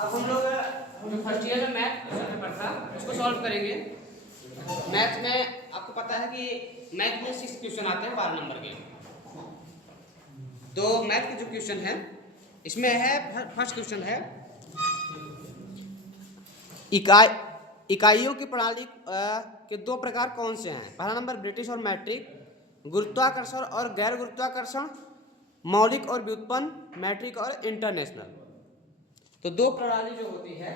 अब हम लोग जो फर्स्ट ईयर में मैथ पेपर था उसको सॉल्व करेंगे। मैथ में आपको पता है कि मैथ में 6 क्वेश्चन आते हैं 12 नंबर के। तो मैथ के जो क्वेश्चन है इसमें है, फर्स्ट क्वेश्चन है इकाइयों की प्रणाली के दो प्रकार कौन से हैं। पहला नंबर ब्रिटिश और मैट्रिक, गुरुत्वाकर्षण और गैर गुरुत्वाकर्षण, मौलिक और व्युत्पन्न, मैट्रिक और इंटरनेशनल। तो दो प्रणाली जो होती है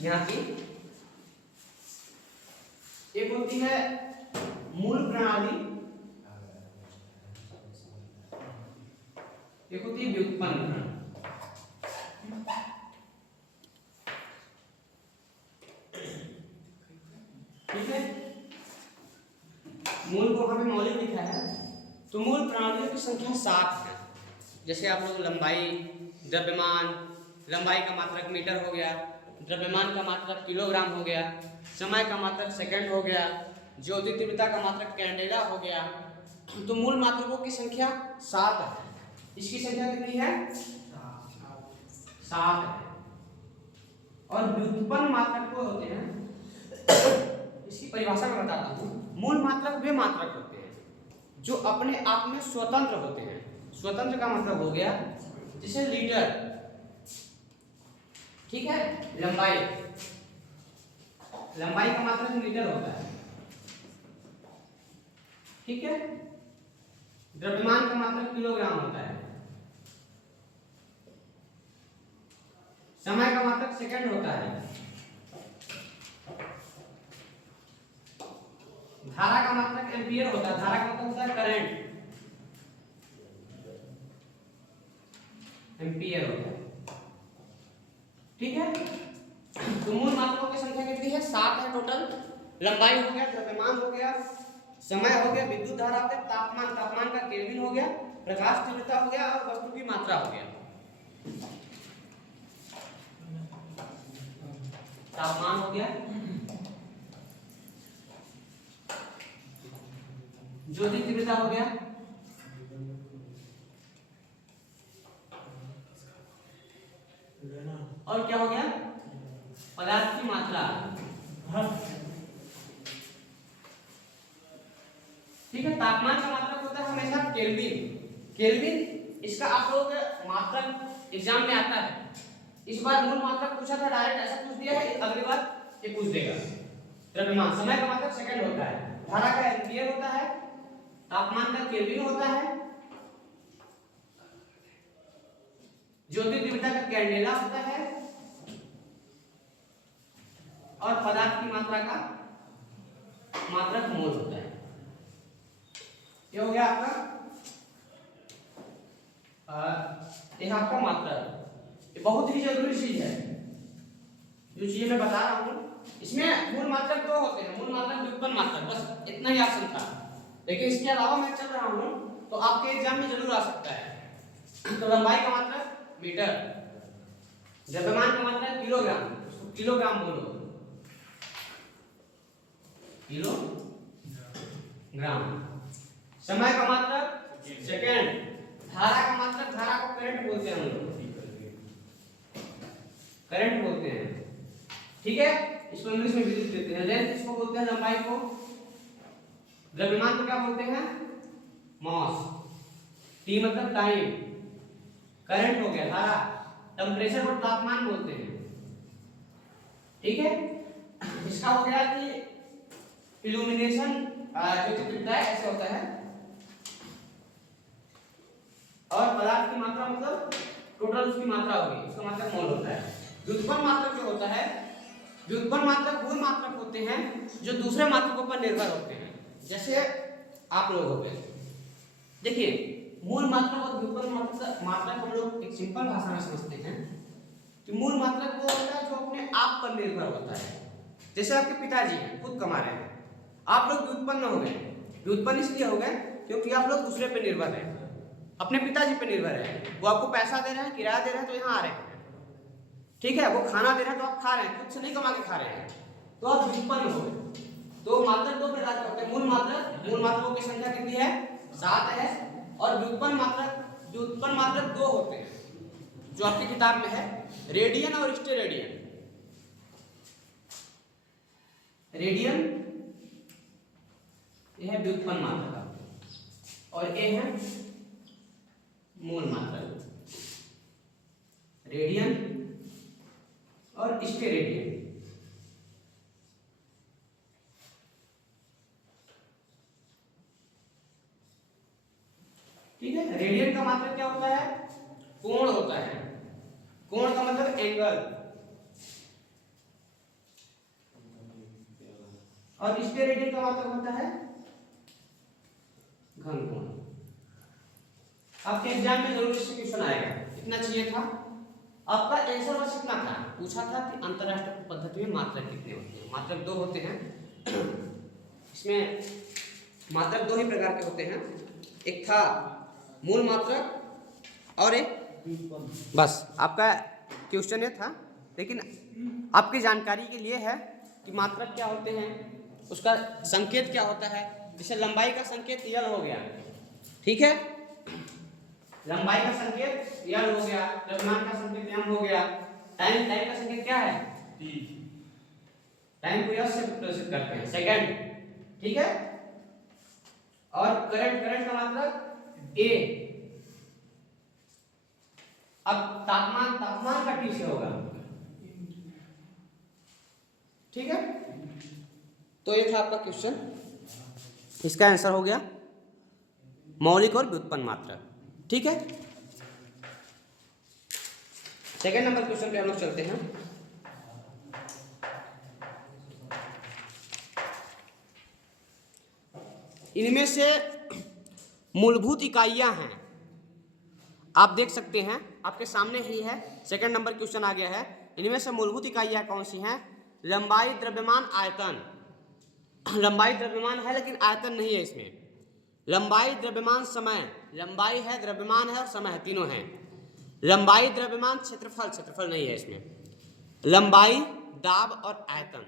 यहाँ की, एक होती है मूल प्रणाली, एक होती है व्युत्पन्न प्रणाली। ठीक है, मूल को हमें मौलिक लिखा है। तो मूल प्रणालियों की संख्या 7 है। जैसे आप लोग लंबाई, द्रव्यमान, लंबाई का मात्रक मीटर हो गया, द्रव्यमान का मात्रक किलोग्राम हो गया, समय का मात्रक सेकंड हो गया, ज्योति तीव्रता का मात्रक कैंडेला हो गया। तो मूल मात्रकों की संख्या 7 है। इसकी संख्या कितनी है? 7 है। और व्युत्पन्न मात्रक वो होते हैं, इसकी परिभाषा मैं बताता हूँ। मूल मात्रक वे मात्रक होते हैं जो अपने आप में स्वतंत्र होते हैं। स्वतंत्र का मतलब हो गया जैसे लीटर, ठीक है, लंबाई, लंबाई का मात्रक मीटर होता है, ठीक है, द्रव्यमान का मात्रक किलोग्राम होता है, समय का मात्रक सेकंड होता है, धारा का मात्रक एम्पियर होता है, धारा का मतलब होता है करंट, एम्पियर होता है, ठीक है। तो मूल मात्रकों की संख्या कितनी है? 7 है टोटल। लंबाई हो गया, द्रव्यमान हो गया, समय हो गया, विद्युत धारा हो गया, तापमान, तापमान का केल्विन हो गया, प्रकाश तीव्रता हो गया और वस्तु की मात्रा हो गया। तापमान हो गया, ज्योति तीव्रता हो गया, और क्या हो गया? पदार्थ की मात्रा। ठीक है, तापमान का मात्रक होता है हमेशा केल्विन। केल्विन इसका आप लोग मात्रक एग्जाम में आता है। इस बार मूल मात्रक पूछा था, डायरेक्ट ऐसा पूछ दिया है, अगली बार ये पूछ देगा। द्रव्यमान, समय का मात्रक सेकंड होता है, धारा का एम्पियर होता है, तापमान का केल्विन होता है, ज्योति तीव्रता का कैंडेला होता है, और पदार्थ की मात्रा का मात्रक मोल होता है। ये हो गया आपका यह आपका मात्रक। ये बहुत ही जरूरी चीज है जो चीज मैं बता रहा हूँ। इसमें मूल मात्रक दो होते हैं, मूल मात्रक, व्युत्पन्न मात्रक, बस इतना ही आसान था। लेकिन इसके अलावा मैं चल रहा हूँ तो आपके एग्जाम में जरूर आ सकता है। तो लंबाई का मात्रक मीटर, द्रव्यमान का मात्रक किलोग्राम, उसको किलोग्राम बोलो, किलोग्राम, समय का मात्रक सेकंड, धारा का मात्रक, धारा को करंट बोलते हैं हम लोग, करंट बोलते हैं, ठीक है। इसको इंग्लिश में विद्युत देते हैं। लेंथ इसको बोलते हैं, लंबाई को, द्रव्यमान को क्या बोलते हैं? मास, टी मतलब टाइम, करंट हो गया धारा, टेम्परेचर और तापमान बोलते हैं, ठीक है। इसका हो गया कि इल्यूमिनेशन जो तीव्रता है ऐसे होता है, और पदार्थ की मात्रा मतलब टोटल उसकी मात्रा होगी, उसका मात्रक मोल होता है। व्युत्पन्न मात्रक जो होता है, व्युत्पन्न मात्रक वो मात्रक होते हैं जो दूसरे मात्रकों पर निर्भर होते हैं। जैसे आप लोग हो गए, देखिए मूल मात्रक और व्युत्पन्न मात्रक हम लोग एक सिंपल भाषा में समझते हैं कि मूल मात्रक वो होता है जो अपने आप पर निर्भर होता है। जैसे आपके पिताजी हैं, खुद कमा रहे हैं, आप लोग व्युत्पन्न हो गए। व्युत्पन्न इसलिए हो गए क्योंकि आप लोग दूसरे पे निर्भर हैं, अपने पिताजी पे निर्भर है। वो आपको पैसा दे रहे हैं, किराया दे रहे हैं, तो यहाँ आ रहे हैं, ठीक है। वो खाना दे रहे हैं तो आप खा रहे हैं, खुद से नहीं कमा के खा रहे हैं, तो आप व्युत्पन्न हो गए। तो मात्रक दो प्रकार के होते हैं। मूल मात्रक, मूल मात्रकों की संख्या कितनी है? 7 है। और व्युत्पन्न मात्रक, व्युत्पन्न मात्रक 2 होते हैं। जो आपकी किताब में है, रेडियन और स्टेरेडियन। रेडियन ये है व्युत्पन्न मात्रा और ये है मूल मात्रा। रेडियन और स्टेरेडियन। ठीक है, रेडियन का मात्रक क्या होता है? कोण होता है। कोण का मतलब एंगल। और स्टेरेडियन का मतलब होता है घन कोण। आपके एग्जाम में जरूर इससे क्वेश्चन आएगा, इतना चाहिए था। आपका आंसर बस इतना था, पूछा था कि अंतरराष्ट्रीय पद्धति में मात्रक कितने होते हैं। मात्रक दो होते हैं। इसमें मात्रक दो ही प्रकार के होते हैं, एक था मूल मात्रक और एक बस। आपका क्वेश्चन ये था, लेकिन आपकी जानकारी के लिए है कि मात्रक क्या होते हैं, उसका संकेत क्या होता है। जैसे लंबाई का संकेत यल हो गया, ठीक है, लंबाई का संकेत यल हो गया, द्रव्यमान का संकेत एम हो गया, टाइम का संकेत क्या है? टी। टाइम को यस से प्रदर्शित करते हैं, सेकंड, ठीक है। और करंट का मात्रक ए। अब तापमान का टी से होगा, ठीक है। तो ये था आपका क्वेश्चन, इसका आंसर हो गया मौलिक और व्युत्पन्न मात्रक, ठीक है। सेकंड नंबर क्वेश्चन पे हम लोग चलते हैं। इनमें से मूलभूत इकाइयां हैं, आप देख सकते हैं, आपके सामने ही है। सेकंड नंबर क्वेश्चन आ गया है। इनमें से मूलभूत इकाइयां कौन सी हैं? लंबाई, द्रव्यमान, आयतन। लंबाई द्रव्यमान है लेकिन आयतन नहीं है इसमें। लंबाई, द्रव्यमान, समय। लंबाई है, द्रव्यमान है और समय है, तीनों हैं। लंबाई, द्रव्यमान, क्षेत्रफल नहीं है इसमें। लंबाई, दाब और आयतन।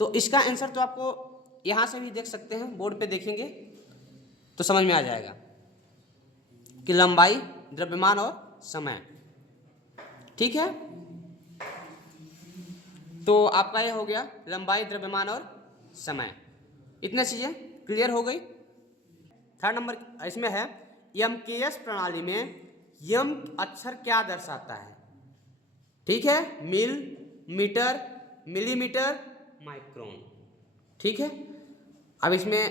तो इसका आंसर तो आपको यहां से भी देख सकते हैं, बोर्ड पे देखेंगे तो समझ में आ जाएगा कि लंबाई, द्रव्यमान और समय, ठीक है। तो आपका ये हो गया लंबाई, द्रव्यमान और समय। इतने चीजें क्लियर हो गई। थर्ड नंबर इसमें है, एमकेएस प्रणाली में यम अक्षर क्या दर्शाता है? ठीक है, मिल, मीटर, मिलीमीटर, माइक्रोन, ठीक है। अब इसमें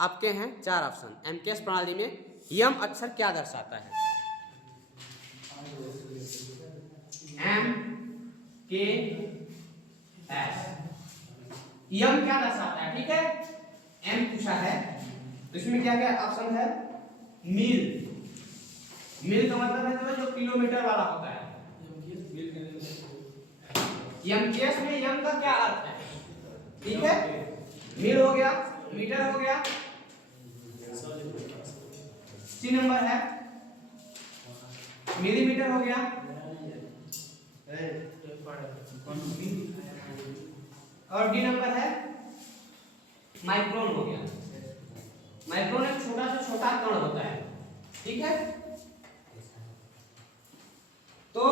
आपके हैं चार ऑप्शन। एमकेएस प्रणाली में यम अक्षर क्या दर्शाता है? एम के एस। यम क्या दर्शाता है? ठीक है, एम पूछा है तो इसमें क्या क्या ऑप्शन है? मील। मील का मतलब है तो जो किलोमीटर वाला होता है। एमकेएस में यम का क्या अर्थ है? ठीक है, मील हो गया, मीटर हो गया, सी नंबर है मिलीमीटर हो गया, और डी नंबर है माइक्रोन हो गया। माइक्रोन एक छोटा से छोटा कण होता है, ठीक है। तो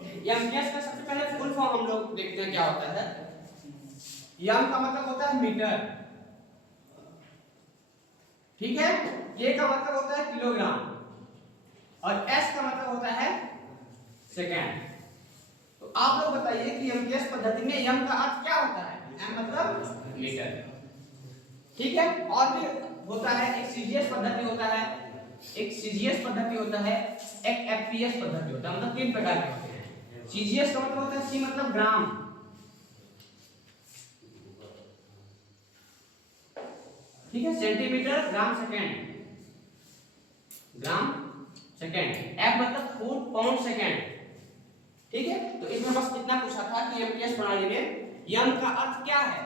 एमकेएस का सबसे पहले फुल फॉर्म हम लोग देखते हैं क्या होता है। एम का मतलब होता है मीटर, ठीक है। के का मतलब होता है किलोग्राम और एस का मतलब होता है सेकेंड। तो आप लोग बताइए कि एमकेएस पद्धति में एम का अर्थ क्या होता है? एम मतलब मीटर, ठीक है। और भी होता है, एक सीजीएस पद्धति होता है, एक सीजीएस पद्धति होता है, एक एफपीएस पद्धति होता है। मतलब तीन प्रकार के होते हैं। सीजीएस का मतलब होता है सी मतलब ग्राम, ठीक है, सेंटीमीटर, ग्राम, सेकेंड, ग्राम सेकेंड। एफ मतलब फुट, पाउंड, सेकेंड, ठीक है। तो इसमें बस इतना पूछा था कि एमकेएस प्रणाली में यम का अर्थ क्या है।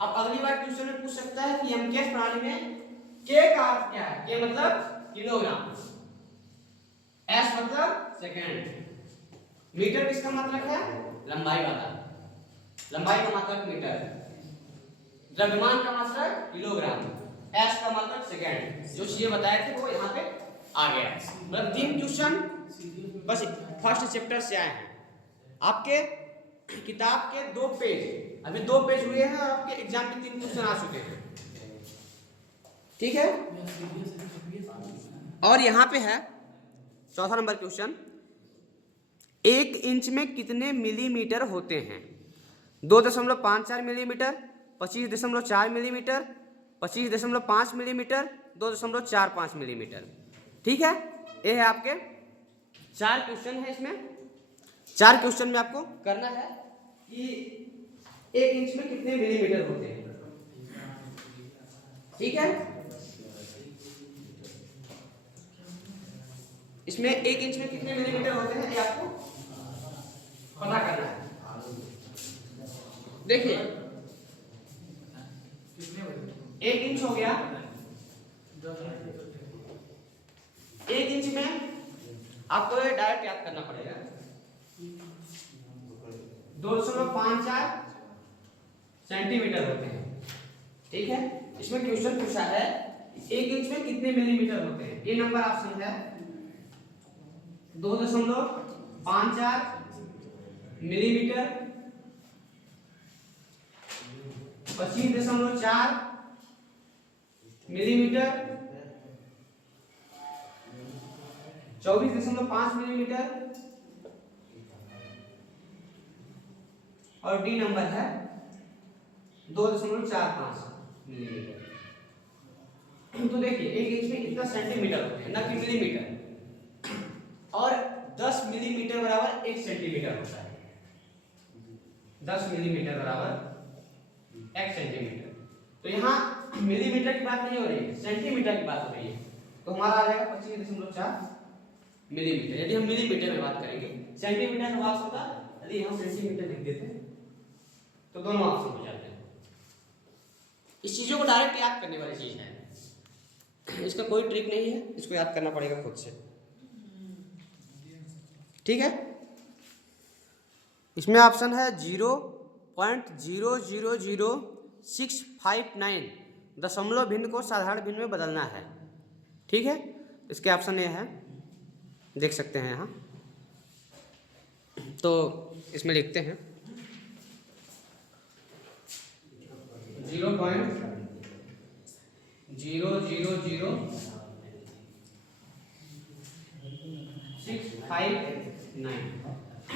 अब अगली बार क्वेश्चन में पूछ सकता है कि एमकेएस प्रणाली में के का अर्थ क्या है। के मतलब किलोग्राम, एस मतलब सेकेंड, मीटर किसका मतलब है? लंबाई वाला, लंबाई का मतलब मीटर, द्रव्यमान का मतलब किलोग्राम, एस का मतलब सेकेंड। जो चीजें बताए थे वो यहाँ पे आ गया। मतलब तीन क्वेश्चन बस फर्स्ट चैप्टर से आए हैं। आपके किताब के 2 पेज, अभी 2 पेज हुए हैं और आपके एग्जाम में 3 क्वेश्चन आ चुके हैं, ठीक है। और यहाँ पे है चौथा नंबर क्वेश्चन, 1 इंच में कितने मिलीमीटर होते हैं? 2.54 मिलीमीटर, 25.4 मिलीमीटर, 25.5 मिलीमीटर, 2.45 मिलीमीटर, ठीक है। ये है आपके 4 क्वेश्चन है। इसमें 4 क्वेश्चन में आपको करना है कि 1 इंच में कितने मिलीमीटर होते हैं, ठीक है। इसमें 1 इंच में कितने मिलीमीटर होते हैं ये आपको पता करना है। देखिए 1 इंच हो गया, 1 इंच में आपको डायरेक्ट याद करना पड़ेगा, 2.54 सेंटीमीटर होते हैं, ठीक है। इसमें क्वेश्चन पूछा है 1 इंच में कितने मिलीमीटर होते हैं। ये नंबर ऑप्शन है 2.54 मिलीमीटर, 25.4 मिलीमीटर, 24.5 मिलीमीटर और डी नंबर है 2.45 मिलीमीटर। तो देखिए 1 इंच में इतना सेंटीमीटर होते हैं, ना कि मिलीमीटर, और 10 मिलीमीटर बराबर 1 सेंटीमीटर होता है। 10 मिलीमीटर बराबर 1 सेंटीमीटर। तो यहाँ मिलीमीटर की बात नहीं हो रही है, सेंटीमीटर की बात हो रही है। तो हमारा आ जाएगा 25.4 मिलीमीटर, यदि हम मिलीमीटर में बात करेंगे। सेंटीमीटर का बात होता, यदि हम सेंटीमीटर लिख देते तो दोनों ऑप्शन हो जाते हैं। इस चीजों को डायरेक्ट याद करने वाली चीज है, इसका कोई ट्रिक नहीं है, इसको याद करना पड़ेगा खुद से, ठीक है। इसमें ऑप्शन है 0.0000659, दशमलव भिन्न को साधारण भिन्न में बदलना है, ठीक है। इसके ऑप्शन ये है, देख सकते हैं यहाँ। तो इसमें लिखते हैं 0.0000659।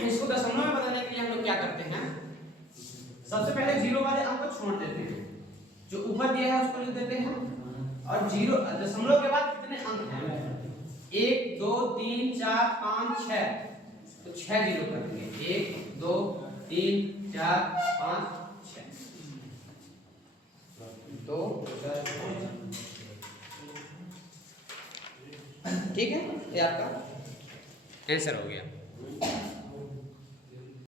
इसको दशमलव में बदलने के लिए हम लोग क्या करते हैं, सबसे पहले 0 वाले अंक को छोड़ देते हैं, जो ऊपर दिया है उसको लिख देते हैं, और 0 दशमलव के बाद कितने अंक हैं, 1 2 3 4 5 6, तो 6 जीरो कर देंगे, 1 2 3 4 5 6, तो ठीक है, ये आपका आंसर हो गया।